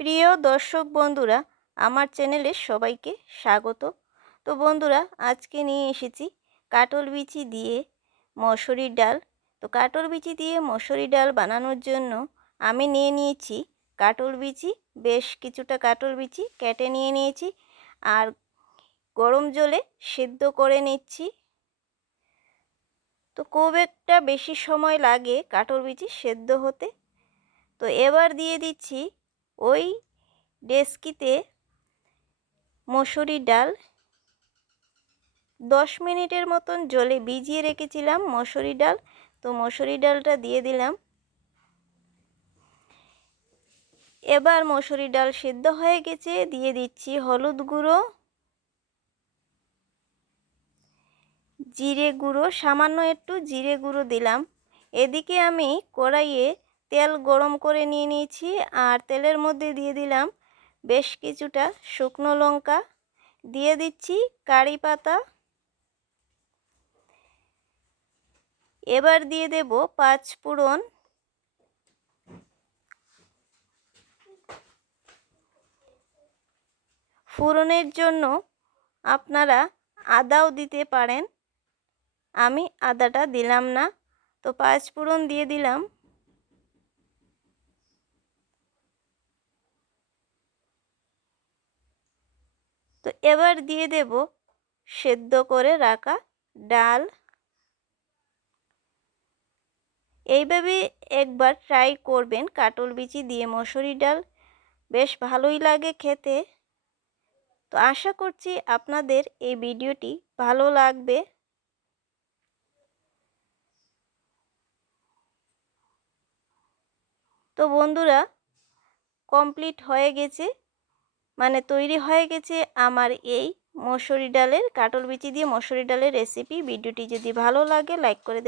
প্রিয় দর্শক বন্ধুরা, আমার চ্যানেলে সবাইকে স্বাগত। তো বন্ধুরা, আজকে নিয়ে এসেছি কাটল বিচি দিয়ে মসুরির ডাল। তো কাটল বিচি দিয়ে মসুরি ডাল বানানোর জন্য আমি নিয়ে নিয়েছি কাটল বিচি, বেশ কিছুটা কাটল বিচি কেটে নিয়ে নিয়েছি আর গরম জলে সেদ্ধ করে নিচ্ছি। তো খুব একটা বেশি সময় লাগে কাটল বিচি সেদ্ধ হতে। তো এবার দিয়ে দিচ্ছি ওই ডেস্কিতে মসুরি ডাল। দশ মিনিটের মতন জলে ভিজিয়ে রেখেছিলাম মসুরি ডাল। তো মসুরি ডালটা দিয়ে দিলাম। এবার মসুরি ডাল সিদ্ধ হয়ে গেছে। দিয়ে দিচ্ছি হলুদ গুঁড়ো, জিরে গুঁড়ো। সামান্য একটু জিরে গুঁড়ো দিলাম। এদিকে আমি কড়াইয়ে তেল গরম করে নিয়ে নিয়েছি আর তেলের মধ্যে দিয়ে দিলাম বেশ কিছুটা শুকনো লঙ্কা। দিয়ে দিচ্ছি কারি পাতা। এবার দিয়ে দেব পাঁচ ফোড়ন ফোড়নের জন্য আপনারা আদাও দিতে পারেন। আমি আদাটা দিলাম না। তো পাঁচ ফোড়ন দিয়ে দিলাম। তো এবার দিয়ে দেব সেদ্ধ করে রাখা ডাল। এইভাবে একবার ট্রাই করবেন কাটল বিচি দিয়ে মসুরি ডাল। বেশ ভালোই লাগে খেতে। তো আশা করছি আপনাদের এই ভিডিওটি ভালো লাগবে। তো বন্ধুরা কমপ্লিট হয়ে গেছে। মানে তৈরি হয়ে গেছে আমার এই মসুরি ডালের, কাটল বিচি দিয়ে মসুরি ডালের রেসিপি ভিডিওটি যদি ভালো লাগে লাইক করে